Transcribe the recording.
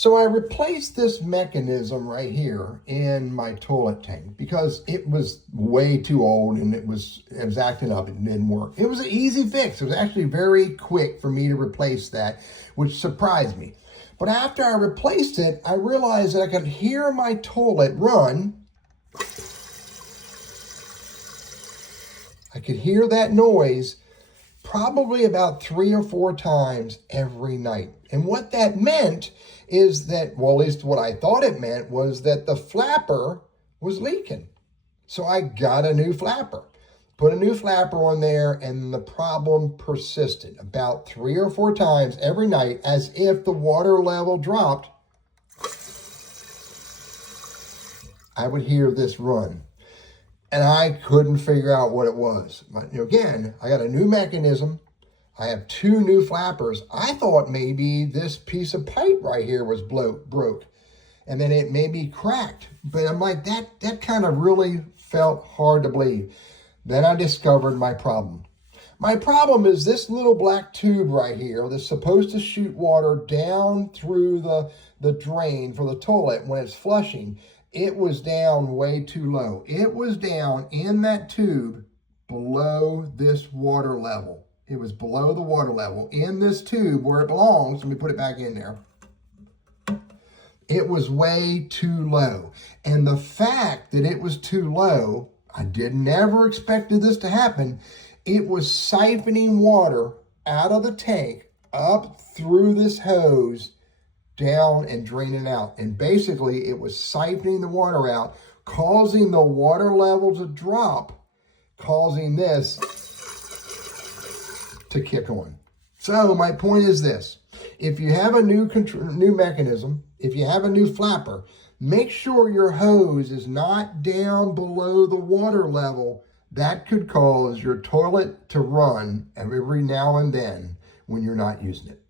So I replaced this mechanism right here in my toilet tank because it was way too old and it was acting up. It didn't work. It was an easy fix. It was actually very quick for me to replace that, which surprised me. But after I replaced it, I realized that I could hear my toilet run. I could hear that noise probably about 3 or 4 times every night. And what that meant is that, well, at least what I thought it meant was that the flapper was leaking. So I got a new flapper, put a new flapper on there, and the problem persisted about 3 or 4 times every night as if the water level dropped. I would hear this run. And I couldn't figure out what it was. But again, I got a new mechanism. I have 2 new flappers. I thought maybe this piece of pipe right here was broke. And then it maybe cracked. But I'm like, that kind of really felt hard to believe. Then I discovered my problem. My problem is this little black tube right here that's supposed to shoot water down through the drain for the toilet when it's flushing. It was down way too low. It was down in that tube below this water level. It was below the water level in this tube where it belongs. Let me put it back in there. It was way too low. And the fact that it was too low, I never expected this to happen. It was siphoning water out of the tank up through this hose down and draining out. And basically it was siphoning the water out, causing the water level to drop, causing this to kick on. So my point is this: if you have a new mechanism, if you have a new flapper, make sure your hose is not down below the water level. That could cause your toilet to run every now and then when you're not using it.